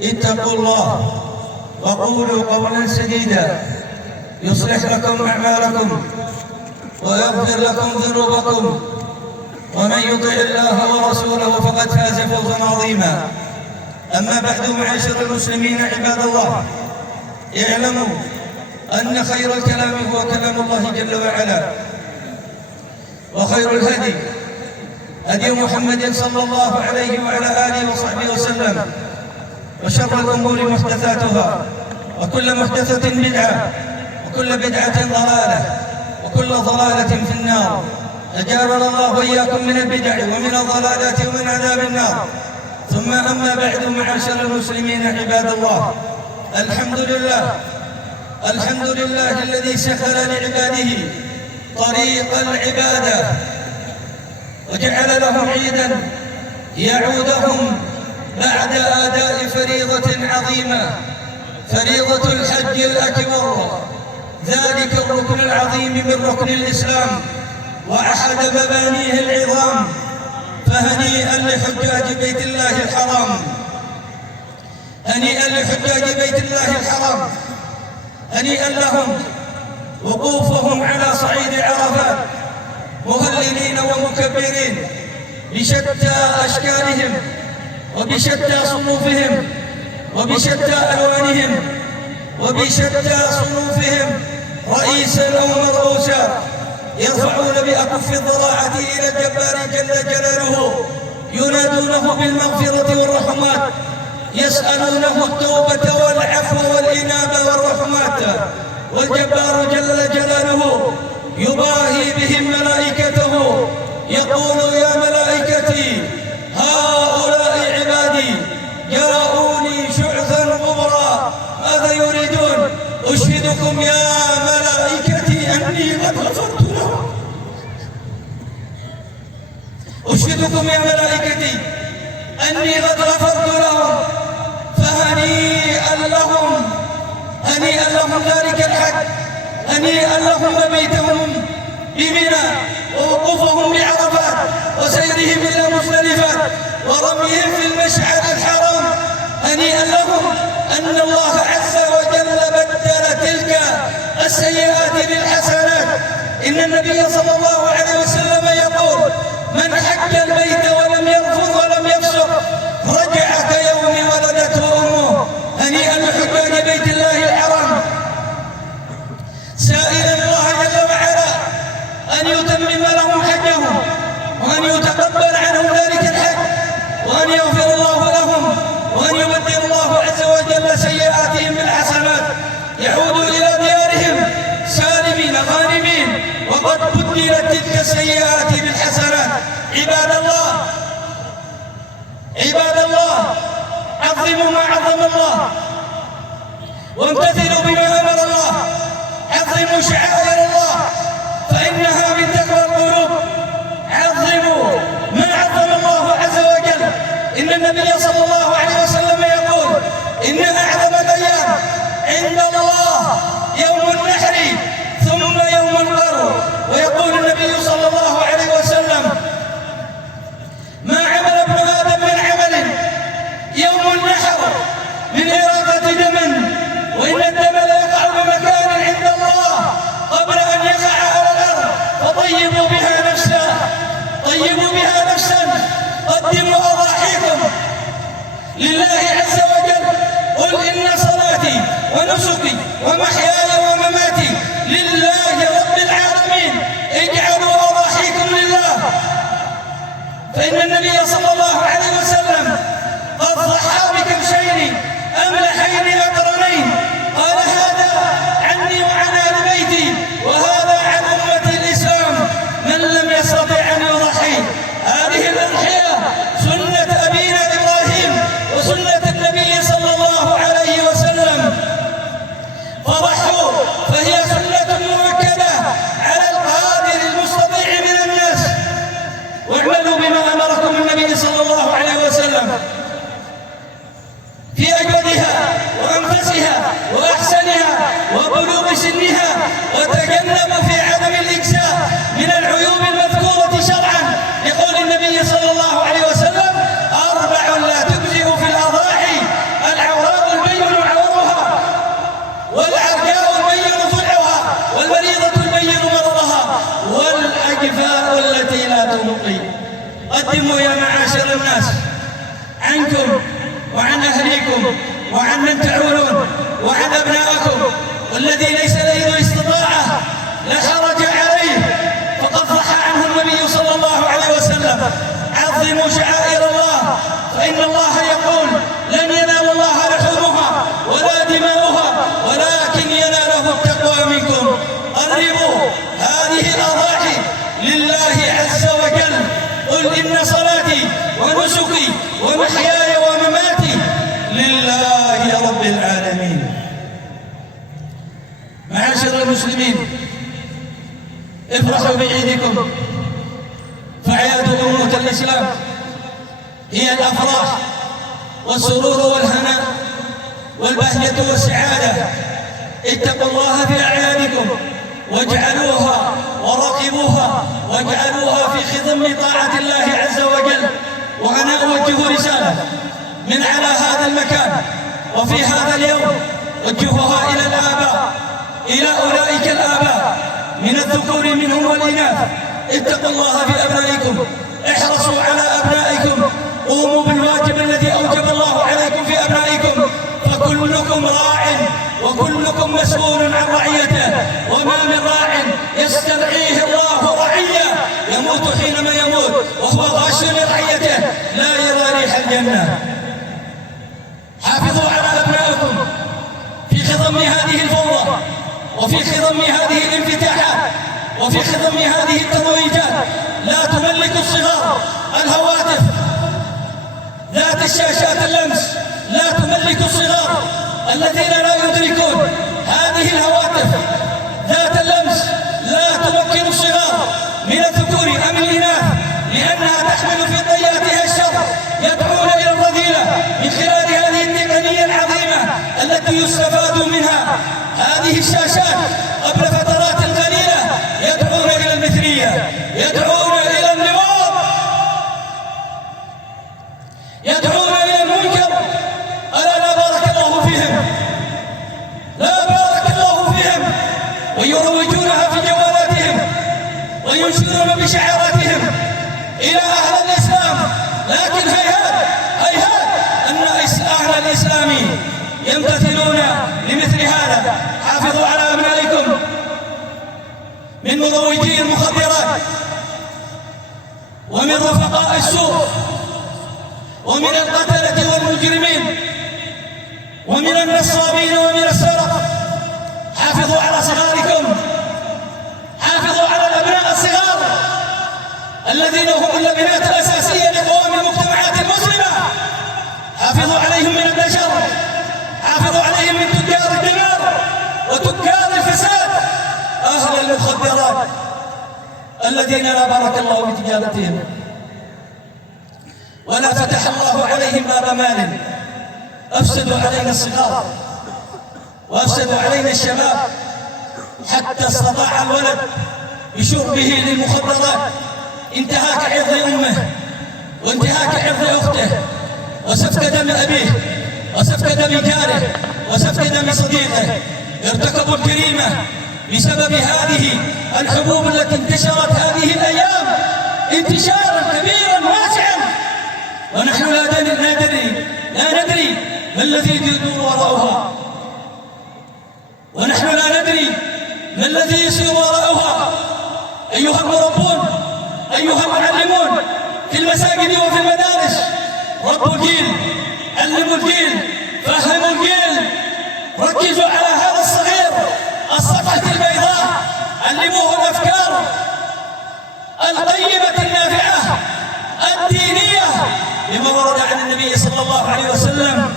اتقوا الله وقولوا قولا سديدا يصلح لكم أعمالكم ويغفر لكم ذنوبكم، ومن يطع الله ورسوله فقد فاز فوزا عظيما. أما بعد، معاشر المسلمين عباد الله، اعلموا أن خير الكلام هو كلام الله جل وعلا، وخير الهدي هدي محمد صلى الله عليه وعلى آله وصحبه وسلم، وشر الأمور محدثاتها، وكل محدثة بدعة، وكل بدعة ضلالة، وكل ضلالة في النار. أجارنا الله وإياكم من البدع ومن الضلالات ومن عذاب النار. ثم أما بعد، معاشر المسلمين عباد الله، الحمد لله الذي سهل لعباده طريق العبادة وجعل لهم عيدا يعودهم بعد أداء فريضة عظيمة، فريضة الحج الأكبر، ذلك الركن العظيم من ركن الإسلام وأحد مبانيه العظام. فهنيئا لحجاج بيت الله الحرام، هنيئا لحجاج بيت الله الحرام، هنيئا لهم وقوفهم على صعيد عرفات مهللين ومكبرين بشتى أشكالهم وبشتى صنوفهم وبشتى ألوانهم وبشتى صنوفهم، رئيسا أو مرؤوسا، يرفعون بأكف الضراعة إلى الجبار جل جلاله، ينادونه بالمغفرة والرحمات، يسألونه التوبة والعفو والإنابة والرحمات، والجبار جل جلاله يباهي بهم ملائكته، يقول: يا ملائكتي هؤلاء عبادي جاءوني شعثا غبرا، ماذا يريدون؟ أشهدكم يا ملائكتي أني قد غفرت لهم، أشهدكم يا ملائكتي أني قد غفرت لهم. فهنيئا لهم، هنيئا لهم ذلك الحج، هنيئا لهم مبيتهم بمنى ووقوفهم بعرفات وسيرهم إلى مزدلفة ورميهم في المشعر الحرام. هنيئا لهم أن الله عز وجل بدل تلك السيئات بالحسنات. إن النبي صلى الله عليه وسلم يقول: من حج البيت ولم يرفث ولم يفسق رجع كيوم ولدته أمه. هنيئا لحجاج بيت الله الحرام، سائلا الله جل وعلا أن يتمم لهم حجهم وأن يتقبل عنهم ذلك الحج وأن يغفر الله لهم وأن يبدل الله عز وجل سيئاتهم بالحسنات، يعودوا إلى ديارهم سالمين غانمين وقد بدلت تلك السيئات بالحسنات. عباد الله، عظموا ما عظم الله وامتثلوا بما أمر الله، عظموا شعائر الله فإنها من تقوى القلوب، عظموا ما عظم الله عز وجل. إن النبي صلى الله عليه وسلم يقول: إن أعظم الأيام عند الله يوم النحر ثم يوم القر. ويقول النبي صلى الله عليه وسلم: ما عمل ابن آدم من عمل يوم النحر من إراقة دم، وإن الدم لا يقع بمكان عند الله قبل أن يقع على الأرض، فطيبوا بها نفسا، طيبوا بها نفسا، قدموا أضاحيكم لله عز وجل. قل: إن صلاتي ونسكي ومحياي ومماتي لله رب العالمين، اجعلوا أضاحيكم لله. فإن النبي صلى الله عليه وسلم قد ضحى بكبشين أملحين أقرنين، قال: هذا عني وعن آل بيتي، وهذا عن أمة الإسلام، من لم يستطع أن يضحي. هذه الأضحية سنة أبينا إبراهيم وسنة النبي صلى الله عليه وسلم، فضحوا، فهي سنة مؤكدة على القادر المستطيع من الناس. واعملوا بما أمركم النبي صلى الله عليه عليكم وعن من تعولون وعن أبنائكم، والذي ليس له استطاعة لا حرج عليه، فقد صح عنه النبي صلى الله عليه وسلم: عظموا شعائر الله فإن الله يقول: لن ينال الله لحومها ولا دماؤها ولكن يناله التقوى منكم. قربوا هذه الأضاحي لله عز وجل. قل إن صلاتي ونسكي ومحياي ومماتي لله رب العالمين. معاشر المسلمين، افرحوا بعيدكم، فأعياد أمة الإسلام هي الأفراح والسرور والهناء والبهجة والسعادة. اتقوا الله في أعيادكم واجعلوها وراقبوها واجعلوها في خضم طاعة الله عز وجل. وأنا أوجه رسالة من على هذا المكان وفي هذا اليوم، أوجهها إلى الآباء، إلى أولئك الآباء من الذكور منهم والإناث: اتقوا الله في أبنائكم، احرصوا على أبنائكم، قوموا بالواجب الذي أوجب الله عليكم في أبنائكم، فكلكم راع وكلكم مسؤول عن رعيته، وما من راع يسترعيه الله رعية يموت حينما يموت وهو غاش لرعيته لا يرى ريح الجنة. حافظوا على أبنائكم في خضم هذه الفوضى وفي خضم هذه الانفتاحات وفي خضم هذه الترويجات. لا تملكوا الصغار الهواتف ذات الشاشات اللمس، لا تملكوا الصغار الذين لا يدركون هذه الهواتف ذات اللمس. لا تمكنوا الصغار من الذكور أم الإناث، لأنها تحمل في طياتها الشر، يدعون إلى الرذيلة من خلال هذه التقنية العظيمة التي يستفاد منها. هذه الشاشات قبل فترات قليلة يدعون إلى المثلية، يدعون إلى اللواط، يدعون إلى المنكر. ألا لا بارك الله فيهم، لا بارك الله فيهم، ويروجونها في جوالاتهم وينشرون بشعاراتهم إلى أهل الإسلام. لكن هيهات هيهات أن أهل الإسلام يمتثلون لمثل هذا. حافظوا على أبنائكم من مروجي المخدرات ومن رفقاء السوء ومن القتلة والمجرمين ومن النصابين ومن السرقة. حافظوا على صغاركم، حافظوا على الأبناء الصغار الذين هم اللبنات الأساسية لقوام المجتمعات المسلمة. حافظوا عليهم من النشر، حافظوا عليهم من تجار الدمار وتجار الفساد، أهل المخدرات الذين لا بارك الله في تجارتهم ولا فتح الله عليهم باب مال. أفسدوا علينا الصغار وأفسدوا علينا الشباب، حتى استطاع الولد بشربه للمخدرات انتهاك عرض أمه وانتهاك عرض أخته وسفك دم أبيه وسفك دم جاره وسفك دم صديقه. ارتكبوا الجريمة بسبب هذه الحبوب التي انتشرت هذه الأيام انتشارا كبيرا واسعا، ونحن لا ندري ما الذي يدور وراءها، ونحن لا ندري ما الذي يسير وراءها. أيها المربون، أيها المعلمون في المساجد وفي المدارس، ربوا الجيل، علموا الجيل، فهموا الجيل، ركزوا على هذا الصغير الصفحة البيضاء، علموه الأفكار القيمة النافعة الدينية بما ورد عن النبي صلى الله عليه وسلم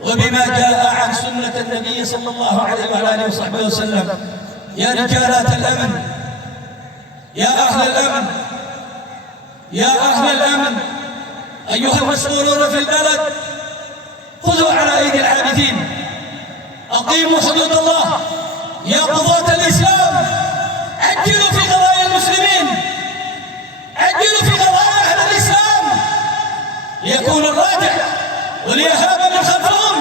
وبما جاء عن سنة النبي صلى الله عليه وعلى آله وصحبه وسلم. يا رجالات الأمن، يا أهل الأمن، يا أهل الأمن، أيها المسؤولون في البلد، خذوا على أيدي العابدين، أقيموا حدود الله. يا قضاة الإسلام، عجلوا في قضايا المسلمين، عجلوا في قضايا أهل الإسلام ليكون الراجع وليهاب من خلفهم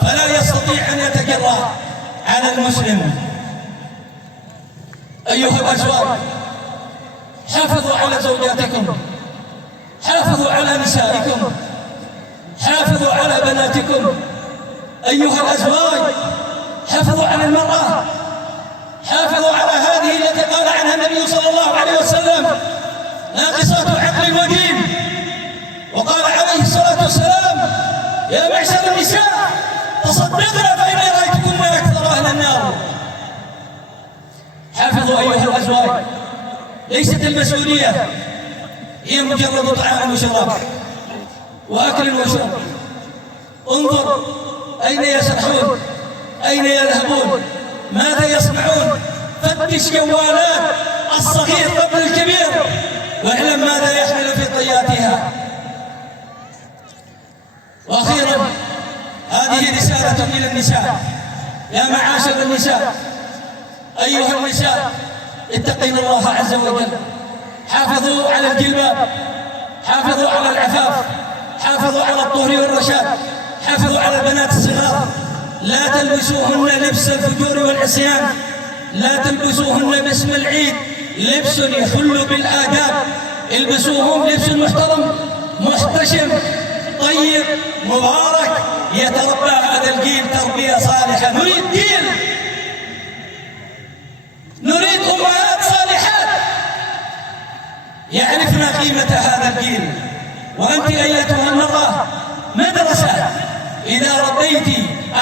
فلا يستطيع أن يتجرأ على المسلم. أيها الأزواج، حافظوا على زوجاتكم، حافظوا على نسائكم، حافظوا حافظوا على بناتكم. أيها الأزواج حافظوا على المرأة، حافظوا على هذه التي قال عنها النبي صلى الله عليه وسلم ناقصات عقل ودين. وقال عليه الصلاة والسلام يا معشر النساء تصدقنا فإني رأيتكن أكثر أهل النار. حافظوا أيها الأزواج، ليست المسؤولية هي مجرد طعام وشراب وأكل وشرب. انظر أين يسرحون، أين يذهبون، ماذا يصنعون. فتش جوالات الصغير قبل الكبير واعلم ماذا يحمل في طياتها. وأخيرا هذه رسالة إلى النساء. يا معاشر النساء، أيها النساء اتقين الله عز وجل، حافظوا على الجلباب، حافظوا على العفاف، حافظوا على الطهر والرشاد، حافظوا على البنات الصغار. لا تلبسوهن لبس الفجور والعصيان، لا تلبسوهن باسم العيد لبس يخل بالآداب. البسوهم لبس محترم محتشم طيب مبارك يتربى هذا الجيل تربية صالحة. نريد جيل، نريد أمهات صالحات يعرفن قيمة هذا الجيل. وأنت أيتها المرأة مدرسة، إذا ربيت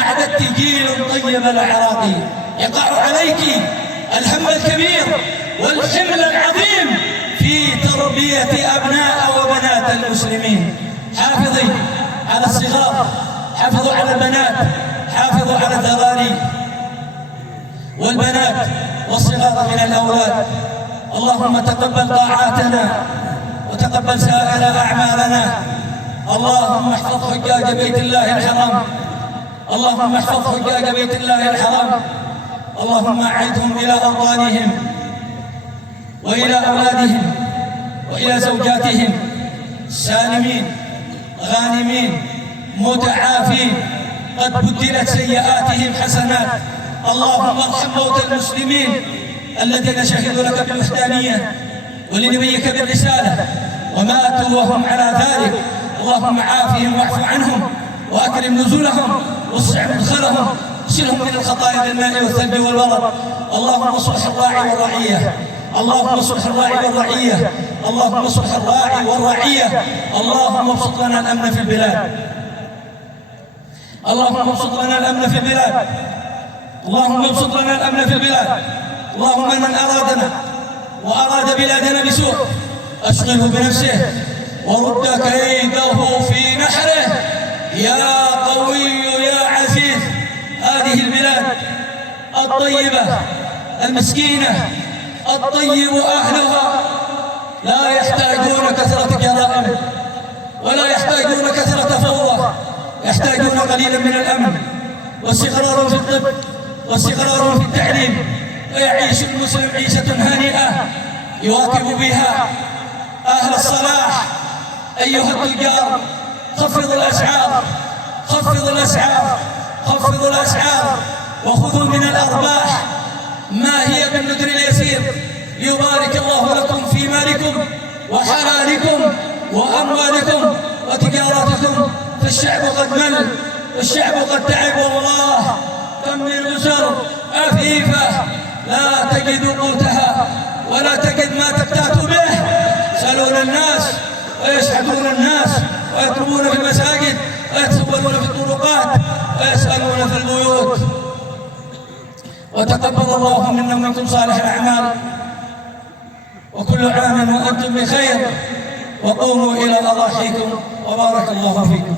أعددت جيل طيب الأعراق. يقع عليك الهم الكبير والحمل العظيم في تربية أبناء وبنات المسلمين. حافظي على الصغار، حافظوا على البنات، حافظوا على الذراري والبنات والصغار من الأولاد. اللهم تقبل طاعاتنا وتقبل سائر أعمالنا. اللهم احفظ حجاج بيت الله الحرام، اللهم احفظ حجاج بيت الله الحرام. اللهم أعدهم إلى أوطانهم وإلى أولادهم وإلى زوجاتهم سالمين غانمين متعافين، قد بدلت سيئاتهم حسنات. اللهم ارحم موتى المسلمين الذين شهدوا لك بالوحدانية ولنبيك بالرسالة وماتوا وهم على ذلك. اللهم عافهم واعف عنهم وأكرم نزلهم واسع مدخلهم، سلهم من الخطايا بالماء والثلج والبرد. اللهم اصلح الراعي والرعية، اللهم اصلح الراعي والرعية، اللهم اصلح الراعي والرعية. اللهم ابسط لنا الأمن في البلاد، اللهم ابسط لنا الأمن في البلاد، اللهم ابسط لنا الأمن في البلاد. اللهم من أرادنا وأراد بلادنا بسوء أشغله بنفسه ورد كيده في نحره يا قوي يا عزيز. هذه البلاد الطيبة المسكينة الطيب أهلها لا يحتاجون كثرة جرائم ولا يحتاجون كثرة فوضى، يحتاجون قليلا من الأمن واستقرار في الطب واستقرار في التعليم، ويعيش المسلم عيشة هانئة يواكب بها أهل الصلاح. أيها التجار خفضوا الأسعار، خفضوا الأسعار، خفضوا الأسعار وخذوا من الأرباح ما هي بالندر اليسير ليبارك الله لكم في مالكم وحلالكم وأموالكم وتجاراتكم. فالشعب قد مل والشعب قد تعب والله. كم من أسر عفيفة لا تجد قوتها ولا تجد ما تبتات به، يسألون الناس ويشحذون الناس ويتربون في المساجد ويتسولون في الطرقات ويسألون في البيوت. وتقبل الله منا ومنكم صالح الأعمال، وكل عام وأنتم بخير، وقوموا إلى أضاحيكم وبارك الله فيكم.